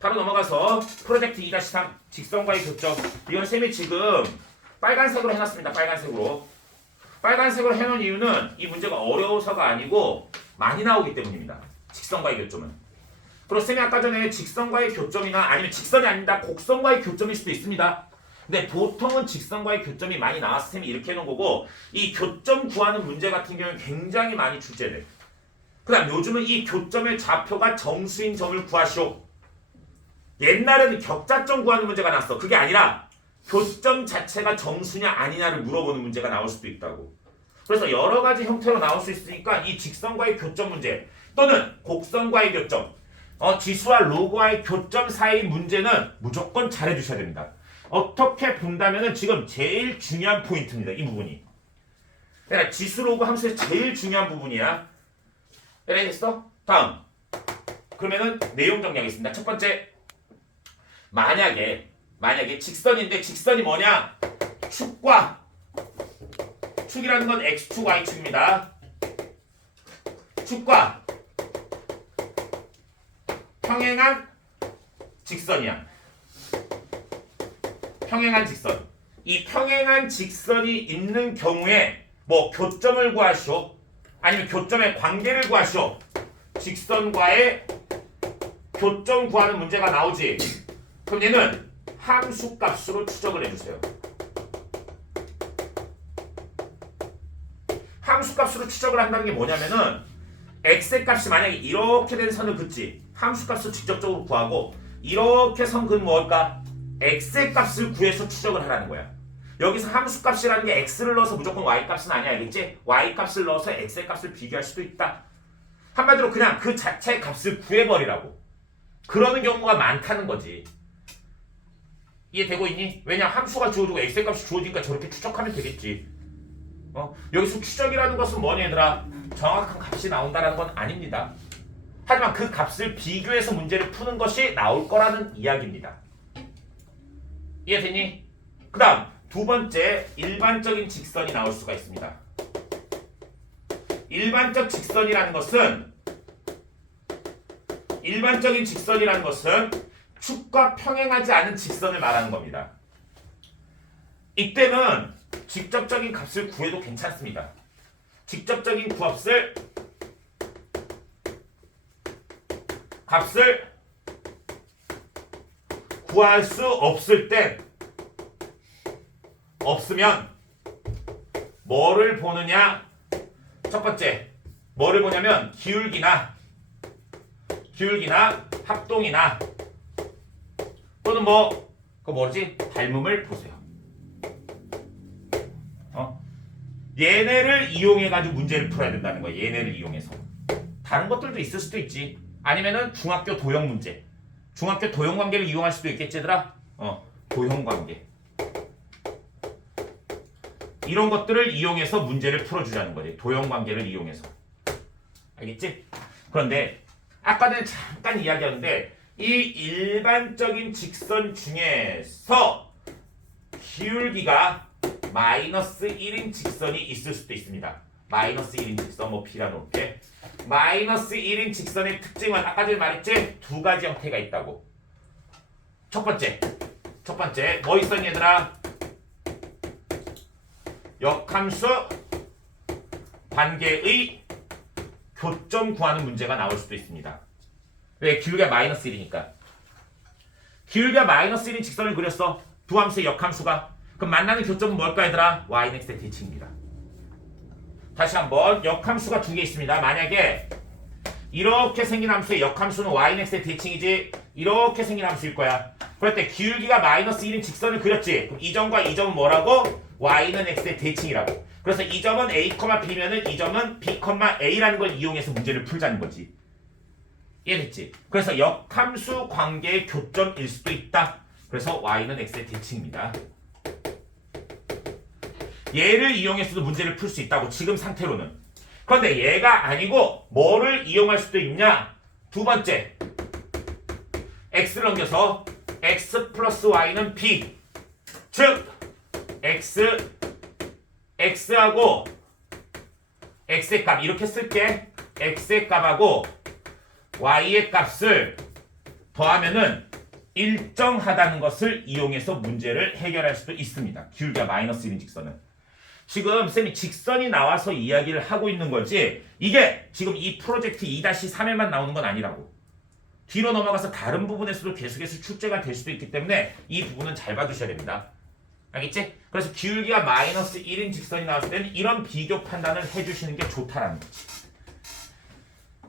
바로 넘어가서 프로젝트 2-3 직선과의 교점. 이건 쌤이 지금 빨간색으로 해놨습니다. 빨간색으로. 빨간색으로 해놓은 이유는 이 문제가 어려워서가 아니고 많이 나오기 때문입니다. 직선과의 교점은. 그리고 쌤이 아까 전에 직선과의 교점이나 아니면 직선이 아니다 곡선과의 교점일 수도 있습니다. 근데 보통은 직선과의 교점이 많이 나와서 쌤이 이렇게 해놓은 거고 이 교점 구하는 문제 같은 경우는 굉장히 많이 출제돼. 그 다음 요즘은 이 교점의 좌표가 정수인 점을 구하시오. 옛날에는 격자점 구하는 문제가 났어. 그게 아니라 교점 자체가 정수냐 아니냐를 물어보는 문제가 나올 수도 있다고. 그래서 여러 가지 형태로 나올 수 있으니까 이 직선과의 교점 문제 또는 곡선과의 교점, 어, 지수와 로그와의 교점 사이의 문제는 무조건 잘해주셔야 됩니다. 어떻게 본다면은 지금 제일 중요한 포인트입니다. 이 부분이. 그러니까 지수 로그 함수의 제일 중요한 부분이야. 이해됐어? 다음. 그러면은 내용 정리하겠습니다. 첫 번째. 만약에 만약에 직선인데 직선이 뭐냐? 축과 축이라는 건 x축, y축입니다. 축과 평행한 직선이야. 평행한 직선. 이 평행한 직선이 있는 경우에 뭐 교점을 구하시오. 아니면 교점의 관계를 구하시오. 직선과의 교점 구하는 문제가 나오지. 그럼 얘는 함수 값으로 추적을 해주세요. 함수 값으로 추적을 한다는 게 뭐냐면은 x의 값이 만약에 이렇게 된 선을 긋지 함수 값을 직접적으로 구하고 이렇게 선 그은 뭘까? x의 값을 구해서 추적을 하라는 거야. 여기서 함수 값이라는 게 x를 넣어서 무조건 y 값은 아니야, 알겠지? y 값을 넣어서 x의 값을 비교할 수도 있다. 한마디로 그냥 그 자체의 값을 구해버리라고. 그러는 경우가 많다는 거지. 이해되고 있니? 왜냐 함수가 주어지고 x의 값이 주어지니까 저렇게 추적하면 되겠지. 어? 여기서 추적이라는 것은 뭐니 얘들아? 정확한 값이 나온다는 건 아닙니다. 하지만 그 값을 비교해서 문제를 푸는 것이 나올 거라는 이야기입니다. 이해됐니? 그 다음 두 번째 일반적인 직선이 나올 수가 있습니다. 일반적 직선이라는 것은 일반적인 직선이라는 것은 축과 평행하지 않은 직선을 말하는 겁니다. 이때는 직접적인 값을 구해도 괜찮습니다. 직접적인 구합을 값을 구할 수 없을 땐 없으면 뭐를 보느냐? 첫 번째 뭐를 보냐면 기울기나 기울기나 합동이나 또는 뭐 그 뭐지 닮음을 보세요. 어? 얘네를 이용해 가지고 문제를 풀어야 된다는 거야. 얘네를 이용해서 다른 것들도 있을 수도 있지. 아니면은 중학교 도형 문제. 중학교 도형 관계를 이용할 수도 있겠지, 얘들아? 어, 도형 관계. 이런 것들을 이용해서 문제를 풀어주자는 거지. 도형 관계를 이용해서. 알겠지? 그런데 아까는 잠깐 이야기하는데 이 일반적인 직선 중에서 기울기가 마이너스 1인 직선이 있을 수도 있습니다. 마이너스 1인 직선 뭐 B라 놓을게. 마이너스 1인 직선의 특징은 아까 전에 말했지? 두 가지 형태가 있다고. 첫 번째. 첫 번째. 뭐 있었니 얘들아? 역함수 관계의 교점 구하는 문제가 나올 수도 있습니다. 왜? 기울기가 마이너스 1이니까. 기울기가 마이너스 1인 직선을 그렸어. 두 함수의 역함수가. 그럼 만나는 교점은 뭘까 얘들아? y는 x의 대칭입니다. 다시 한번 역함수가 두 개 있습니다. 만약에 이렇게 생긴 함수의 역함수는 y는 x의 대칭이지 이렇게 생긴 함수일 거야. 그럴 때 기울기가 마이너스 1인 직선을 그렸지. 그럼 이 점과 이 점은 뭐라고? y는 x의 대칭이라고. 그래서 이 점은 a, b면은 이 점은 b, a라는 걸 이용해서 문제를 풀자는 거지. 이해됐지? 그래서 역함수 관계의 교점일 수도 있다. 그래서 y는 x의 대칭입니다. 얘를 이용해서도 문제를 풀 수 있다고 지금 상태로는. 그런데 얘가 아니고 뭐를 이용할 수도 있냐? 두 번째. x를 넘겨서 x 플러스 y는 b. 즉 x x하고 x의 값 이렇게 쓸게. x의 값하고 y의 값을 더하면은 일정하다는 것을 이용해서 문제를 해결할 수도 있습니다. 기울기가 마이너스 1인 직선은. 지금 쌤이 직선이 나와서 이야기를 하고 있는 거지 이게 지금 이 프로젝트 2-3에만 나오는 건 아니라고. 뒤로 넘어가서 다른 부분에서도 계속해서 출제가 될 수도 있기 때문에 이 부분은 잘 봐두셔야 됩니다. 알겠지? 그래서 기울기가 마이너스 1인 직선이 나왔을 때는 이런 비교 판단을 해주시는 게 좋다라는 거지.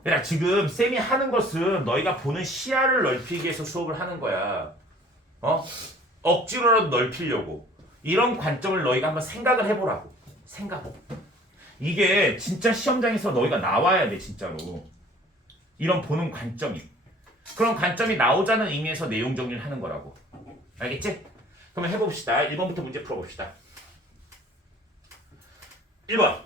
그러니까 지금 쌤이 하는 것은 너희가 보는 시야를 넓히기 위해서 수업을 하는 거야. 어? 억지로라도 넓히려고. 이런 관점을 너희가 한번 생각을 해보라고. 생각. 이게 진짜 시험장에서 너희가 나와야 돼, 진짜로. 이런 보는 관점이. 그런 관점이 나오자는 의미에서 내용 정리를 하는 거라고. 알겠지? 그러면 해봅시다. 1번부터 문제 풀어봅시다. 1번.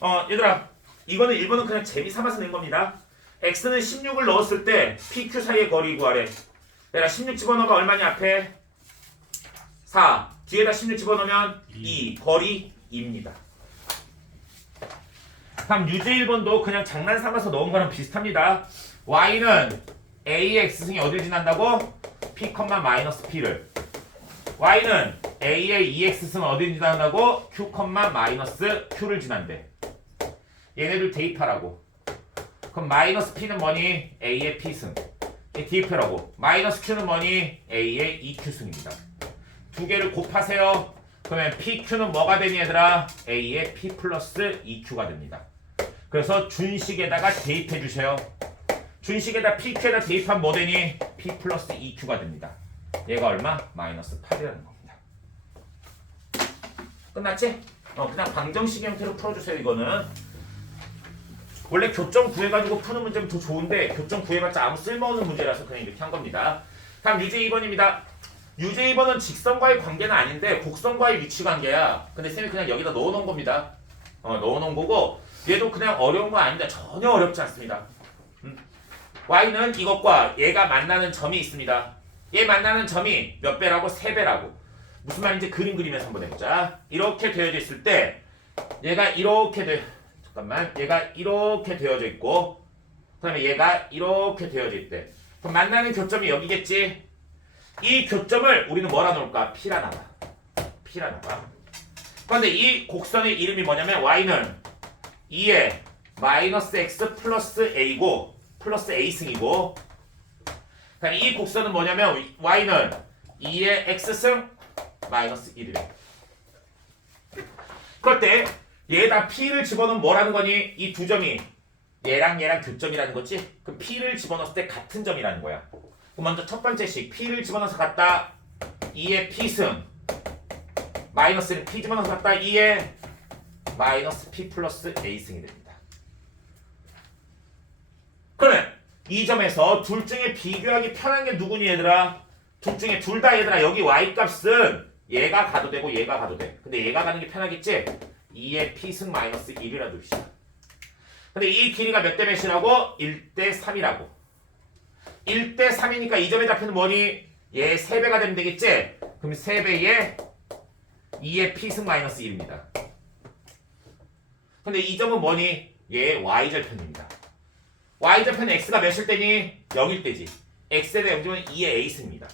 어, 얘들아. 이거는 1번은 그냥 재미 삼아서 낸 겁니다. x는 16을 넣었을 때 pq 사이의 거리 구하래. 내가 16 집어넣으면 얼마냐 앞에? 4. 뒤에다 16 집어넣으면 2. 거리 2입니다. 다음 유제 1번도 그냥 장난 삼아서 넣은 거랑 비슷합니다. y는 a의 x승이 어딜 지난다고? p, 마이너스 p를. y는 a의 2x승은 어딜 지난다고? q, 마이너스 q를 지난대. 얘네들 대입하라고. 그럼 마이너스 p는 뭐니? a의 p승. 얘 대입하라고. 마이너스 q는 뭐니? a의 2q승입니다. 두 개를 곱하세요. 그러면 PQ는 뭐가 되니 얘들아? A의 P 플러스 2Q가 됩니다. 그래서 준식에다가 대입해 주세요. 준식에다 PQ에다 대입하면 뭐 되니? P 플러스 2Q가 됩니다. 얘가 얼마? 마이너스 8이라는 겁니다. 끝났지? 어, 그냥 방정식 형태로 풀어주세요 이거는. 원래 교점 구해가지고 푸는 문제면 더 좋은데 교점 구해봤자 아무 쓸모없는 문제라서 그냥 이렇게 한 겁니다. 다음 유제 2번입니다. 유제 2번은 직선과의 관계는 아닌데 곡선과의 위치 관계야. 근데 쌤이 그냥 여기다 넣어놓은 겁니다. 어, 넣어놓은 거고 얘도 그냥 어려운 거 아닌데 전혀 어렵지 않습니다. 음. y는 이것과 얘가 만나는 점이 있습니다. 얘 만나는 점이 몇 배라고? 세 배라고. 무슨 말인지 그림 그리면서 한번 해보자. 이렇게 되어져 있을 때 얘가 이렇게 돼 잠깐만 얘가 이렇게 되어져 있고 그 다음에 얘가 이렇게 되어져 있대. 그럼 만나는 교점이 여기겠지? 이 교점을 우리는 뭐라 놓을까? P라 나가. P라 나가. 그런데 이 곡선의 이름이 뭐냐면 y는 2의 마이너스 x 플러스 a고 플러스 a승이고 그다음에 이 곡선은 뭐냐면 y는 2의 x승 마이너스 1이래. 그럴 때 얘에다 p를 집어넣으면 뭐라는 거니? 이 두 점이 얘랑 얘랑 교점이라는 거지? 그럼 p를 집어넣었을 때 같은 점이라는 거야. 그럼 먼저 첫 번째 식 p를 집어넣어서 갖다 2의 p승 마이너스는 p 집어넣어서 갖다 2의 마이너스 p 플러스 a승이 됩니다. 그러면 이 점에서 둘 중에 비교하기 편한 게 누구니 얘들아? 둘 중에 둘 다 얘들아 여기 y 값은 얘가 가도 되고 얘가 가도 돼. 근데 얘가 가는 게 편하겠지? 2의 p승 마이너스 1이라 둘시다. 근데 이 길이가 몇 대 몇이라고? 1대 3이라고. 1대 3이니까 이 점의 좌표는 뭐니? 얘 3배가 되면 되겠지? 그럼 3배에 2의 p승 마이너스 1입니다. 근데 이 점은 뭐니? 얘 y절편입니다. y절편은 x가 몇일 때니? 0일 때지. x에 대한 0점은 2의 a승입니다.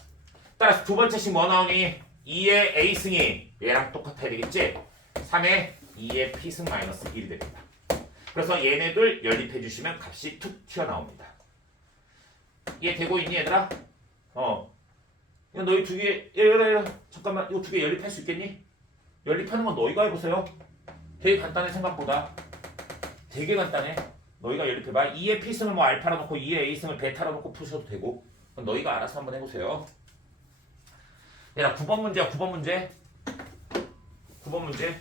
따라서 두 번째 식 뭐 나오니? 2의 a승이 얘랑 똑같아야 되겠지? 3의 2의 p승 마이너스 1이 됩니다. 그래서 얘네들 연립해 주시면 값이 툭 튀어나옵니다. 이해 되고 있니 얘들아? 어. 이거 너희 두 개, 얘들아, 잠깐만, 이거 두 개 연립할 수 있겠니? 연립하는 건 너희가 해보세요. 되게 간단해 생각보다. 되게 간단해. 너희가 연립해봐. 2의 P승을 뭐 알파로 놓고 2의 A승을 베타로 놓고 푸셔도 되고. 너희가 알아서 한번 해보세요. 얘들아, 9번 문제야, 9번 문제. 9번 문제.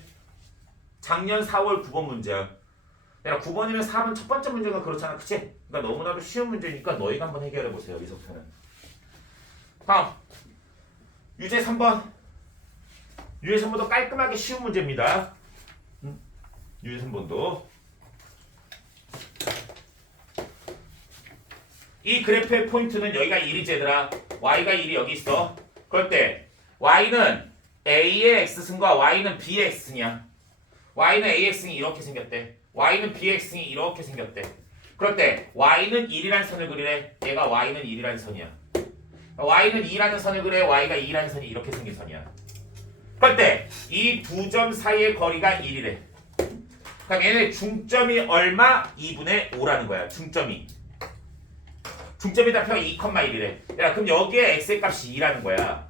작년 4월 9번 문제야. 내가 9번이면 4번 첫 번째 문제가 그렇잖아. 그치? 그러니까 너무나도 쉬운 문제니까 너희가 한번 해결해 보세요. 여기서부터는. 다음. 유제 3번. 유제 3번도 깔끔하게 쉬운 문제입니다. 음, 유제 3번도. 이 그래프의 포인트는 여기가 1이지 얘들아. y가 1이 여기 있어. 그럴 때 y는 a의 x승과 y는 b의 x승이야. Y는 ax승이 이렇게 생겼대. y는 bx승이 이렇게 생겼대. 그럴 때 y는 1이라는 선을 그리래. 얘가 y는 1이라는 선이야. y는 2라는 선을 그래. y가 2라는 선이 이렇게 생긴 선이야. 그럴 때 이 두 점 사이의 거리가 1이래. 그럼 얘네 중점이 얼마? 2분의 5라는 거야. 중점이. 중점이 답표가 2,1이래. 야, 그럼 여기에 x의 값이 2라는 거야.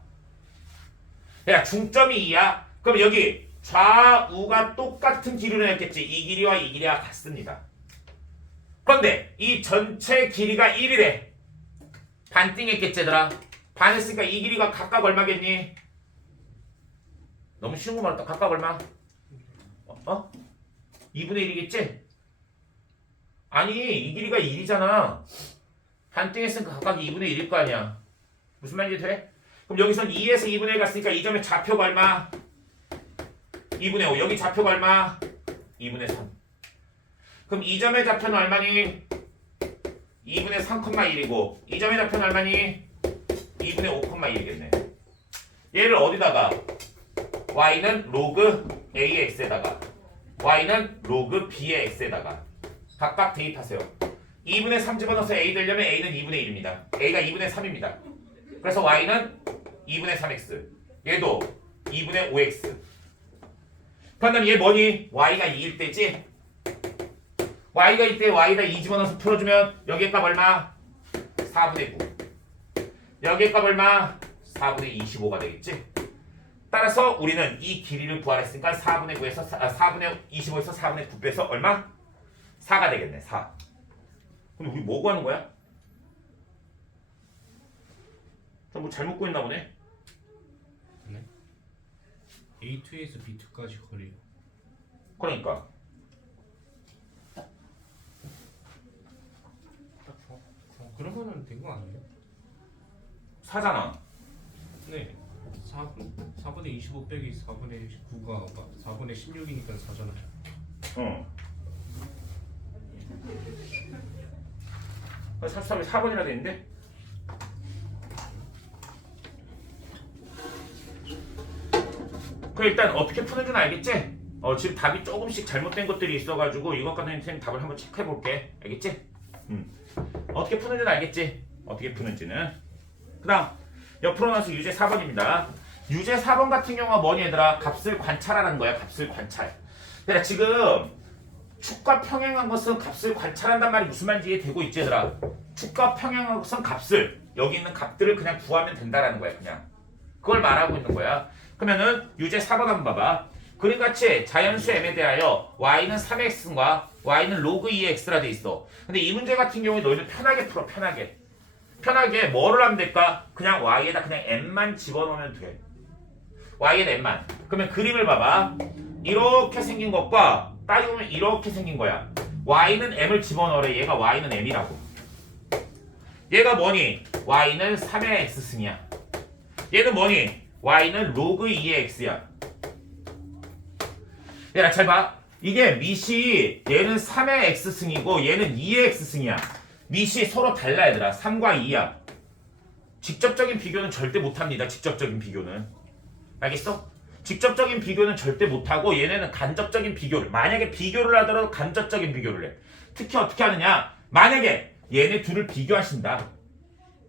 야, 중점이 2야? 그럼 여기 좌우가 똑같은 길이로 냈겠지. 이 길이와 이 길이가 같습니다. 그런데 이 전체 길이가 1이래. 반띵했겠지, 얘들아? 반했으니까 이 길이가 각각 얼마겠니? 너무 쉬운 거 말했다. 각각 얼마? 어? 어? 2분의 1이겠지? 아니, 이 길이가 1이잖아. 반띵했으니까 각각 2분의 1일 거 아니야. 무슨 말인지 돼? 그럼 여기선 2에서 2분의 1 갔으니까 이 점의 좌표가 얼마? 2분의 5. 여기 좌표가 얼마? 2분의 3. 그럼 이 점의 좌표는 얼마니? 2분의 3,1이고 이 점의 좌표는 얼마니? 2분의 5,1이겠네. 얘를 어디다가? y는 로그 ax에다가 y는 로그 b의 x에다가 각각 대입하세요. 2분의 3 집어넣어서 a 되려면 a는 2분의 1입니다. a가 2분의 3입니다. 그래서 y는 2분의 3x 얘도 2분의 5x 그럼 얘 뭐니? y가 2일 때지? y가 이때 y에다 2 집어넣어서 풀어주면 여기의 값 얼마? 4분의 9 여기의 값 얼마? 4분의 25가 되겠지? 따라서 우리는 이 길이를 구하랬으니까 4분의 9에서 4, 4분의 25에서 4분의 9 빼서 얼마? 4가 되겠네 4 근데 우리 뭐 구하는 거야? 저뭐 잘못 구했나 보네 A2에서 B2까지 거리요. 그러니까 어, 그러면은 된 거 아니에요? 4잖아 네. 4분 4분의 25 빼기 4분의 9가 4분의 16이니까 4잖아요. 어 33에 4번이라 되는데 그 일단 어떻게 푸는지는 알겠지? 어 지금 답이 조금씩 잘못된 것들이 있어가지고 이것 갖는 선생님 답을 한번 체크해 볼게. 알겠지? 음. 어떻게 푸는지는 알겠지? 어떻게 푸는지는. 그 다음 옆으로 나서 유제 4번입니다. 유제 4번 같은 경우가 뭐니 얘들아? 값을 관찰하라는 거야 값을 관찰. 그러니까 지금 축과 평행한 것은 값을 관찰한단 말이 무슨 말인지 이해되고 있지 얘들아? 축과 평행한 것은 값을 여기 있는 값들을 그냥 구하면 된다라는 거야 그냥. 그걸 말하고 있는 거야 그러면은 유제 4번 한번 봐봐. 그림같이 자연수 m에 대하여 y는 3x과 y는 로그 2x라 돼 있어. 근데 이 문제 같은 경우에 너희들 편하게 풀어 편하게. 편하게 뭐를 하면 될까? 그냥 y에다 그냥 m만 집어넣으면 돼. Y엔 m만. 그러면 그림을 봐봐. 이렇게 생긴 것과 따지고 보면 이렇게 생긴 거야. Y는 m을 집어넣으래. 얘가 y는 m이라고. 얘가 뭐니? Y는 3의 x승이야. 얘는 뭐니 y는 로그 2의 x야. 얘라 잘 봐. 이게 밑이 얘는 3의 x승이고 얘는 2의 x승이야. 밑이 서로 달라 얘들아. 3과 2야. 직접적인 비교는 절대 못합니다 직접적인 비교는. 알겠어? 직접적인 비교는 절대 못하고 얘네는 간접적인 비교를 만약에 비교를 하더라도 간접적인 비교를 해. 특히 어떻게 하느냐? 만약에 얘네 둘을 비교하신다.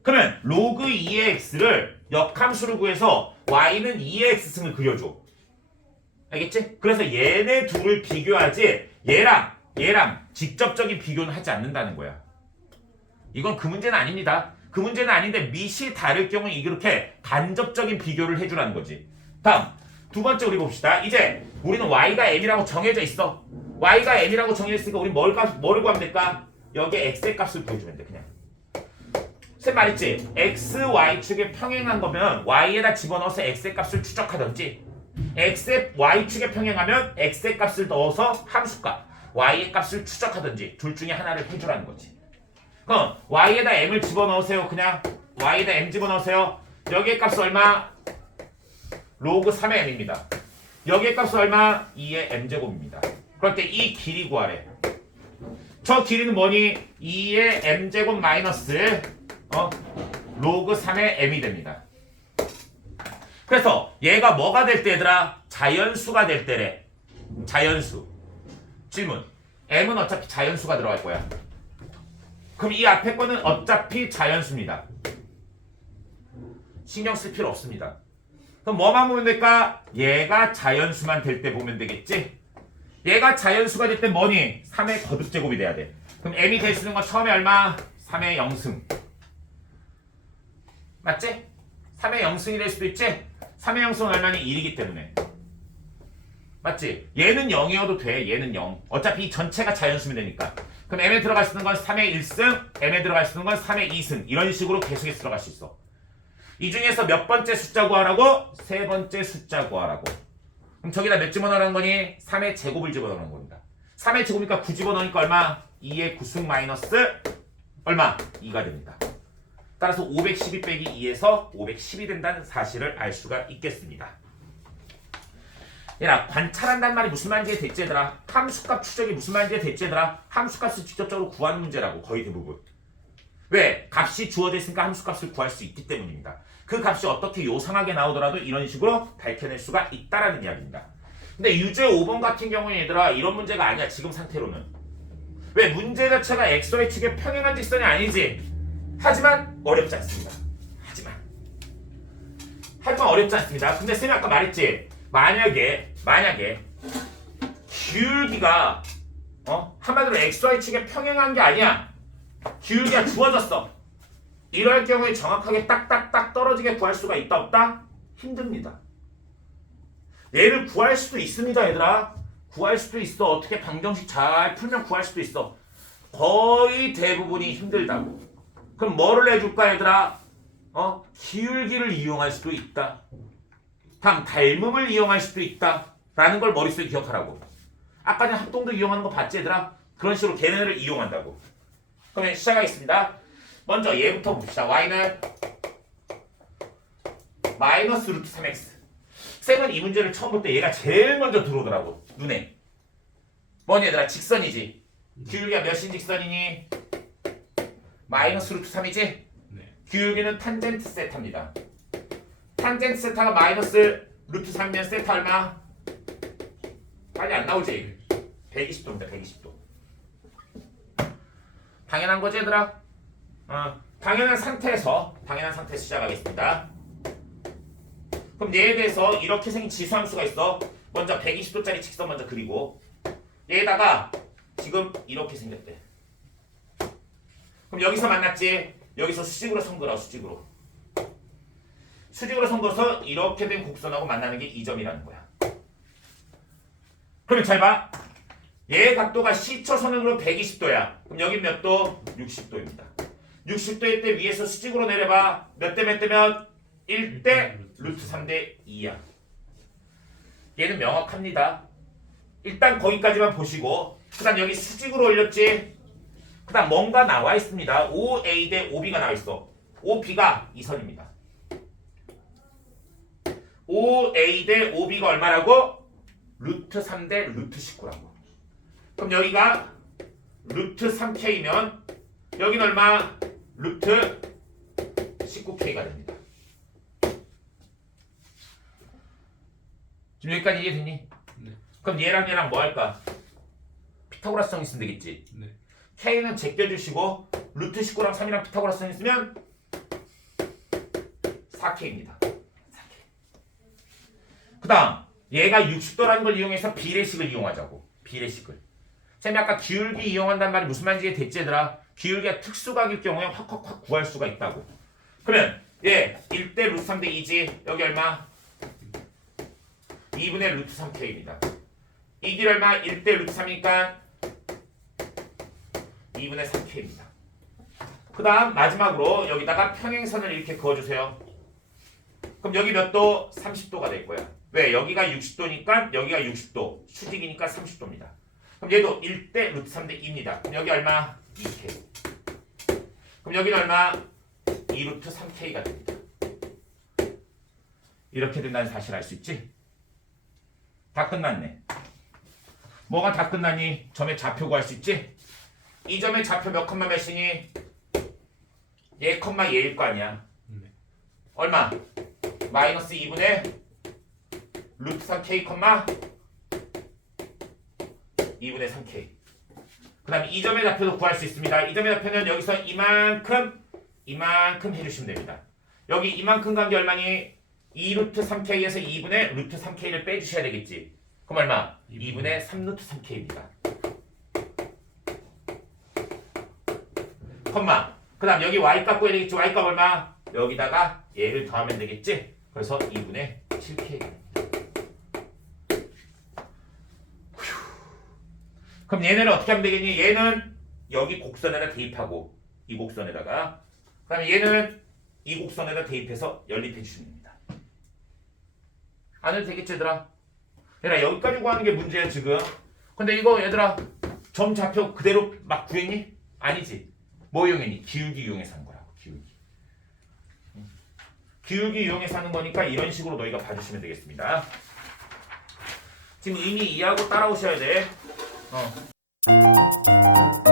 그러면 로그 2의 x를 역함수를 구해서 y는 2의 x승을 그려줘 알겠지? 그래서 얘네 둘을 비교하지 얘랑 얘랑 직접적인 비교는 하지 않는다는 거야 이건 그 문제는 아닙니다 그 문제는 아닌데 밑이 다를 경우 이렇게 간접적인 비교를 해주라는 거지 다음 두 번째 우리 봅시다. 이제 우리는 y가 m이라고 정해져 있어. y가 m이라고 정해져 있으니까 우리 뭘 값, 뭐를 구하면 될까? 여기에 x의 값을 구해주면 돼 그냥. 쌤 말했지? x, y 축에 평행한 거면 y에다 집어넣어서 x의 값을 추적하던지 x의 y축에 평행하면 x의 값을 넣어서 함수값 y의 값을 추적하던지 둘 중에 하나를 해주라는 거지. 그럼 y에다 m을 집어넣으세요. 그냥 y에다 m 집어넣으세요. 여기의 값은 얼마? 로그 3의 m입니다. 여기의 값은 얼마? 2의 m제곱입니다. 그럴 때 이 길이 구하래. 저 길이는 뭐니? 2의 m제곱 마이너스 어? 로그 3의 m이 됩니다. 그래서 얘가 뭐가 될때 얘들아? 자연수가 될 때래. 자연수. 질문. m은 어차피 자연수가 들어갈 거야. 그럼 이 앞에 거는 어차피 자연수입니다. 신경 쓸 필요 없습니다. 그럼 뭐만 보면 될까? 얘가 자연수만 될 때 보면 되겠지? 얘가 자연수가 될 때 뭐니? 3의 거듭제곱이 돼야 돼. 그럼 m이 될 수 있는 건 처음에 얼마? 3의 0승. 맞지? 3의 0승이 될 수도 있지? 3의 0승은 얼마니? 1이기 때문에. 맞지? 얘는 0이어도 돼. 얘는 0. 어차피 이 전체가 자연수면 되니까. 그럼 m에 들어갈 수 있는 건 3의 1승, m에 들어갈 수 있는 건 3의 2승. 이런 식으로 계속해서 들어갈 수 있어. 이 중에서 몇 번째 숫자 구하라고? 세 번째 숫자 구하라고. 그럼 저기다 몇 집어넣으라는 거니? 3의 제곱을 집어넣는 겁니다. 3의 제곱이니까 9 집어넣으니까 얼마? 2의 9승 마이너스 얼마? 2가 됩니다. 따라서 512 빼기 2에서 510이 된다는 사실을 알 수가 있겠습니다. 얘라 관찰한다는 말이 무슨 말인지 대체 얘들아 함수값 추적이 무슨 말인지 대체 얘들아 함수값을 직접적으로 구하는 문제라고 거의 대부분 왜? 값이 주어져 있으니까 함수값을 구할 수 있기 때문입니다. 그 값이 어떻게 요상하게 나오더라도 이런 식으로 밝혀낼 수가 있다라는 이야기입니다. 근데 유제 5번 같은 경우에 얘들아 이런 문제가 아니야 지금 상태로는 왜 문제 자체가 xy 측의 평행한 직선이 아니지 하지만 어렵지 않습니다. 하지만 하지만 어렵지 않습니다. 근데 쌤이 아까 말했지 만약에 만약에 기울기가 어 한마디로 xy 측에 평행한 게 아니야 기울기가 주어졌어. 이럴 경우에 정확하게 딱딱딱 떨어지게 구할 수가 있다 없다? 힘듭니다. 얘를 구할 수도 있습니다, 얘들아. 구할 수도 있어. 어떻게 방정식 잘 풀면 구할 수도 있어. 거의 대부분이 힘들다고. 그럼 뭐를 해줄까, 얘들아? 어? 기울기를 이용할 수도 있다. 다음 닮음을 이용할 수도 있다. 라는 걸 머릿속에 기억하라고. 아까 전에 합동도 이용하는 거 봤지, 얘들아? 그런 식으로 걔네를 이용한다고. 그러면 시작하겠습니다. 먼저 얘부터 봅시다. y는 마이너스 루트 3x. 쌤은 이 문제를 처음 볼 때 얘가 제일 먼저 들어오더라고. 눈에. 뭐니 얘들아? 직선이지. 기울기가 몇인 직선이니? 마이너스 루트 3이지? 네. 기울기는 탄젠트 세타입니다. 탄젠트 세타가 마이너스 루트 3이면 세타 얼마? 빨리 안 나오지? 120도입니다. 120도. 당연한 거지 얘들아? 어, 당연한 상태에서 당연한 상태에서 시작하겠습니다. 그럼 얘에 대해서 이렇게 생긴 지수함수가 있어. 먼저 120도짜리 직선 먼저 그리고 얘에다가 지금 이렇게 생겼대. 그럼 여기서 만났지? 여기서 수직으로 선 그어 수직으로. 수직으로 선 그어서 이렇게 된 곡선하고 만나는 게이 점이라는 거야. 그러면 잘 봐. 얘 각도가 시초선으로 120도야. 그럼 여기 몇 도? 60도입니다. 60도일 때 위에서 수직으로 내려봐. 몇 대 몇 대면 1대 루트 3대 2야. 얘는 명확합니다. 일단 거기까지만 보시고 그다음 여기 수직으로 올렸지. 그 다음 뭔가 나와 있습니다. 5A 대 5B가 나와 있어. 5B가 이 선입니다. 5A 대 5B가 얼마라고? 루트 3 대 루트 19라고. 그럼 여기가 루트 3K면 여기는 얼마? 루트 19K가 됩니다. 지금 여기까지 이해됐니? 네. 그럼 얘랑 얘랑 뭐 할까? 피타고라스성 있으면 되겠지. 네. K는 제껴주시고 루트 19랑 3이랑 피타고라스성 있으면 4K입니다. 4K. 그 다음 얘가 60도라는 걸 이용해서 비례식을 이용하자고. 비례식을. 쌤이 아까 기울기 이용한다는 말이 무슨 말인지 됐지 얘들아? 기울기가 특수각일 경우에 확확확 구할 수가 있다고. 그러면 얘 1대 루트 3대 2지 여기 얼마? 2분의 루트 3K입니다. 이 길 얼마? 1대 루트 3이니까 2분의 3K입니다. 그 다음 마지막으로 여기다가 평행선을 이렇게 그어주세요. 그럼 여기 몇 도? 30도가 될 거야. 왜? 여기가 60도니까 여기가 60도. 수직이니까 30도입니다. 그럼 얘도 1대 루트 3대 2입니다. 그럼 여기 얼마? 2K. 그럼 여기는 얼마? 2루트 3K가 됩니다. 이렇게 된다는 사실을 알수 있지? 다 끝났네. 뭐가 다 끝나니? 점의 좌표 구할 수 있지? 이 점의 좌표 몇 컴마 몇이니? 얘 컴마 얘일 거 아니야. 네. 얼마? 마이너스 2분의 루트 3K 컴마 2분의 3K. 그 다음에 이점의 좌표도 구할 수 있습니다. 이 점의 좌표는 여기서 이만큼, 이만큼 해주시면 됩니다. 여기 이만큼 간게 얼마니? 2루트 3K에서 2분의 루트 3K를 빼주셔야 되겠지. 그럼 얼마? 2분의 3루트 3K입니다. 컴마. 그 다음 여기 Y 값 구해야 되겠지. Y 값 얼마? 여기다가 얘를 더하면 되겠지. 그래서 2분의 7K. 그럼 얘네를 어떻게 하면 되겠니? 얘는 여기 곡선에다 대입하고 이 곡선에다가 그 다음에 얘는 이 곡선에다 대입해서 연립해 주시면 됩니다. 안 해도 되겠지 얘들아? 얘들아 여기까지 구하는 게 문제야 지금. 근데 이거 얘들아 점 좌표 그대로 막 구했니? 아니지. 뭐 이용했니? 기울기 이용해서 한 거라고 기울기. 응. 기울기 이용해서 하는 거니까 이런 식으로 너희가 봐주시면 되겠습니다. 지금 이미 이해하고 따라오셔야 돼. 어.